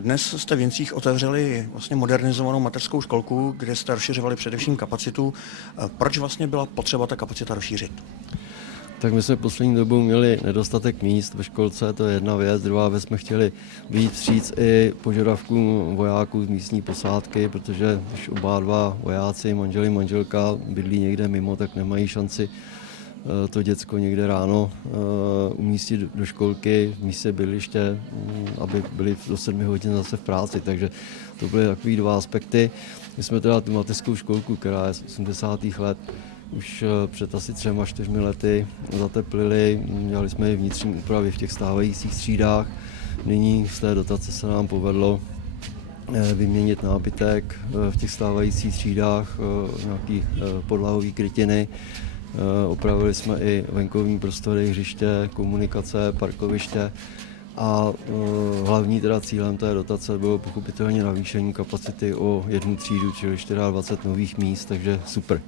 Dnes jste v Jincích otevřeli vlastně modernizovanou mateřskou školku, kde jste rozšiřovali především kapacitu. Proč vlastně byla potřeba ta kapacita rozšířit? Tak my jsme poslední dobou měli nedostatek míst ve školce, to je jedna věc. Druhá věc, jsme chtěli vyjít vstříc i požadavkům vojáků z místní posádky, protože když oba dva vojáci, manželi, manželka bydlí někde mimo, tak nemají šanci to děcko někde ráno umístit do školky v místě bydliště, aby byli do 7 hodin zase v práci. Takže to byly takové dva aspekty. My jsme teda tu mateřskou školku, která je z 80. let, už před asi 3-4 lety zateplili, dělali jsme i vnitřní úpravy v těch stávajících třídách. Nyní z té dotace se nám povedlo vyměnit nábytek v těch stávajících třídách, nějaký podlahový krytiny. Opravili jsme i venkovní prostory, hřiště, komunikace, parkoviště a hlavní teda cílem té dotace bylo pochopitelně navýšení kapacity o 1 třídu, čili 24 nových míst, takže super.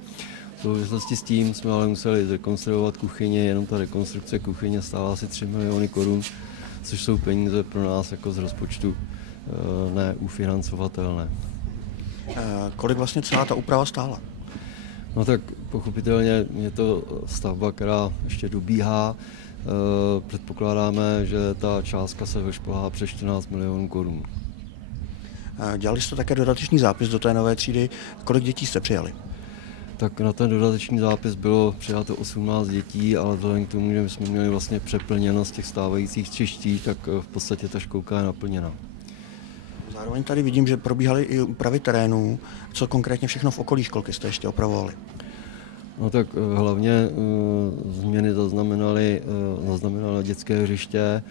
V souvislosti s tím jsme ale museli zrekonstruovat kuchyně, jenom ta rekonstrukce kuchyně stála asi 3 miliony korun, což jsou peníze pro nás jako z rozpočtu neufinancovatelné. Kolik vlastně celá ta úprava stála? No tak pochopitelně je to stavba, která ještě dobíhá. Předpokládáme, že ta částka se vyšplhá přes 14 milionů korun. Dělali jste také dodatečný zápis do té nové třídy. Kolik dětí jste přijali? Tak na ten dodatečný zápis bylo přijato 18 dětí, ale vzhledem k tomu, že jsme měli vlastně přeplněno z těch stávajících tříští, tak v podstatě ta školka je naplněna. Zároveň tady vidím, že probíhaly i úpravy terénů. Co konkrétně všechno v okolí školky jste ještě opravovali? No tak hlavně změny zaznamenaly dětské hřiště.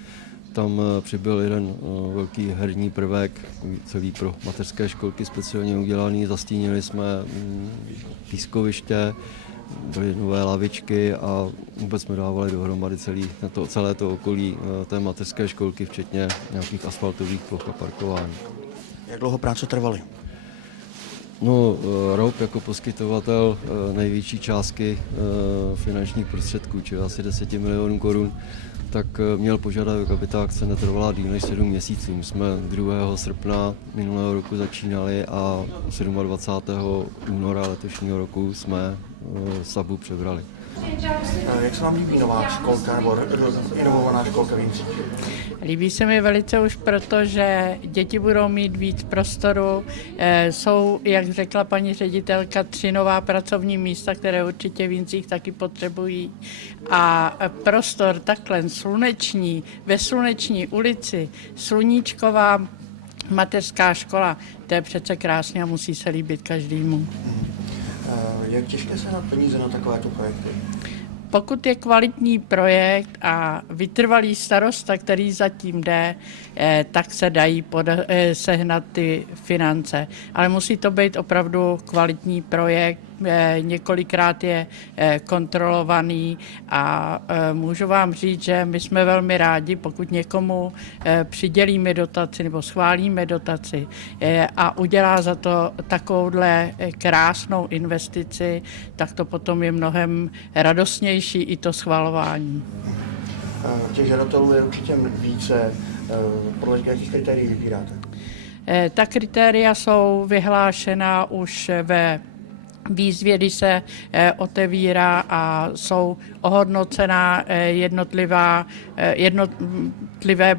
Tam přibyl jeden velký herní prvek, celý pro mateřské školky speciálně udělaný. Zastínili jsme pískoviště, byly nové lavičky a vůbec jsme dávali dohromady celé to okolí té mateřské školky, včetně nějakých asfaltových ploch a parkování. Jak dlouho práce trvaly? No, ROP jako poskytovatel největší částky finančních prostředků, čili asi 10 milionů korun, tak měl požadavek, aby ta akce netrvala díl než 7 měsíců. My jsme 2. srpna minulého roku začínali a 27. února letošního roku jsme stavbu přebrali. Jak se vám líbí nová školka nebo inovovaná školka v Jincích? Líbí se mi velice už proto, že děti budou mít víc prostoru. Jsou, jak řekla paní ředitelka, 3 nová pracovní místa, které určitě v Jincích taky potřebují. A prostor takhle sluneční, ve Sluneční ulici, sluníčková mateřská škola, to je přece krásně a musí se líbit každému. Jak těžké se na peníze na takovéto projekty? Pokud je kvalitní projekt a vytrvalý starosta, který zatím jde, tak se dají sehnat ty finance. Ale musí to být opravdu kvalitní projekt, několikrát je kontrolovaný a můžu vám říct, že my jsme velmi rádi, pokud někomu přidělíme dotaci nebo schválíme dotaci a udělá za to takovouhle krásnou investici, tak to potom je mnohem radostnější i to schvalování. Těch žadatelů je určitě více. Podle jakých kritérií vybíráte? Ta kritéria jsou vyhlášena už ve výzvě, kdy se otevírá a jsou ohodnocená jednotlivé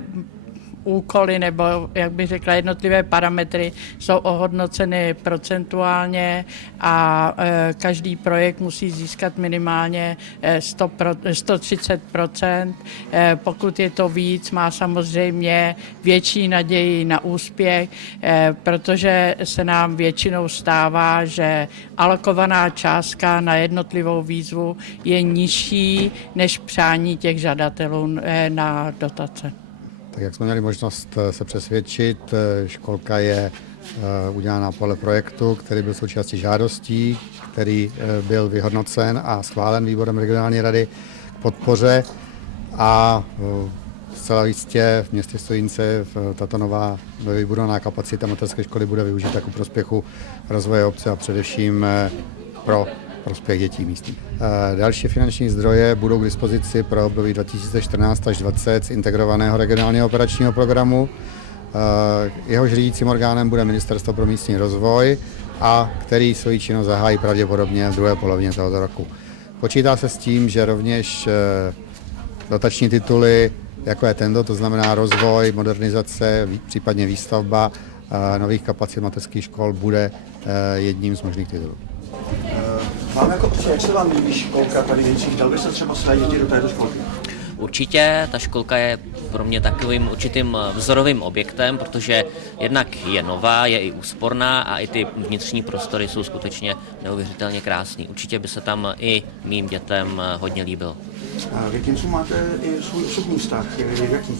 úkoly nebo, jak bych řekla, jednotlivé parametry jsou ohodnoceny procentuálně a každý projekt musí získat minimálně 130%. Pokud je to víc, má samozřejmě větší naději na úspěch, protože se nám většinou stává, že alokovaná částka na jednotlivou výzvu je nižší než přání těch žadatelů na dotace. Tak jak jsme měli možnost se přesvědčit, školka je udělána podle projektu, který byl součástí žádostí, který byl vyhodnocen a schválen výborem regionální rady k podpoře a zcela jistě v městě Stojínce tato nová vybudovaná kapacita mateřské školy bude využita ku prospěchu rozvoje obce a především pro prospěch dětí místních. Další finanční zdroje budou k dispozici pro období 2014 až 2020 z integrovaného regionálního operačního programu Jehož řídícím orgánem bude Ministerstvo pro místní rozvoj a který svoji činnost zahájí pravděpodobně v druhé polovině tohoto roku. Počítá se s tím, že rovněž dotační tituly, jako je tento, to znamená rozvoj, modernizace, případně výstavba nových kapacit mateřských škol, bude jedním z možných titulů. Vám jako obce, jak se vám líbí školka tady v Jincích? Dal by se třeba své děti do této školky? Určitě, ta školka je pro mě takovým určitým vzorovým objektem, protože jednak je nová, je i úsporná a i ty vnitřní prostory jsou skutečně neuvěřitelně krásný. Určitě by se tam i mým dětem hodně líbilo. V Jinců máte i svůj osobní vztah, jaký?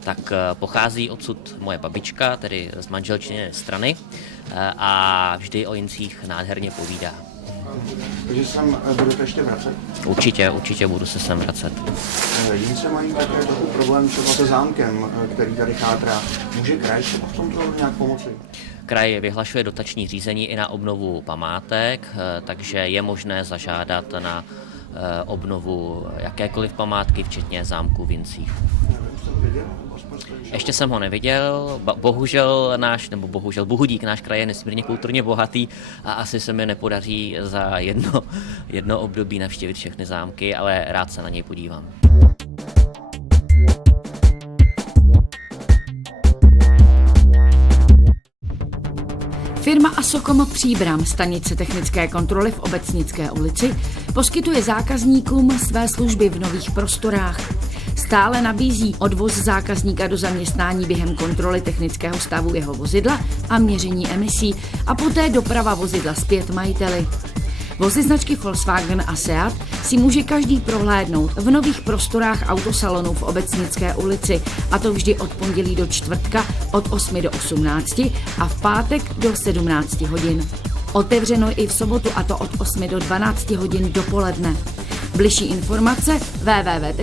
Tak pochází odsud moje babička, tedy z manželčiné strany, a vždy o Jincích nádherně povídá. Takže se tam budete ještě vracet? Určitě budu se sem vracet. Jince mají také trochu problém třeba se zámkem, který tady chátrá. Může kraj třeba v tomto nějak pomoci? Kraj vyhlašuje dotační řízení i na obnovu památek, takže je možné zažádat na obnovu jakékoliv památky, včetně zámku v Jincích. Ještě jsem ho neviděl, Bohudík, náš kraj je nesmírně kulturně bohatý a asi se mi nepodaří za jedno období navštívit všechny zámky, ale rád se na něj podívám. Firma Asokom Příbram, stanice technické kontroly v Obecnické ulici, poskytuje zákazníkům své služby v nových prostorách. Stále nabízí odvoz zákazníka do zaměstnání během kontroly technického stavu jeho vozidla a měření emisí a poté doprava vozidla zpět majiteli. Vozy značky Volkswagen a Seat si může každý prohlédnout v nových prostorách autosalonu v Obecnické ulici, a to vždy od pondělí do čtvrtka od 8 do 18 a v pátek do 17 hodin. Otevřeno i v sobotu, a to od 8 do 12 hodin dopoledne. Bližší informace www.asocom.cz.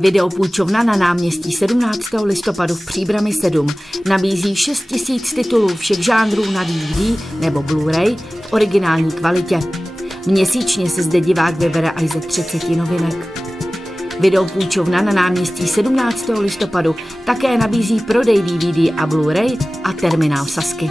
Videopůjčovna na náměstí 17. listopadu v Příbrami 7 nabízí 6 000 titulů všech žánrů na DVD nebo Blu-ray v originální kvalitě. Měsíčně se zde divák vybere až ze 30 novinek. Videopůjčovna na náměstí 17. listopadu také nabízí prodej DVD a Blu-ray a terminál Sasky.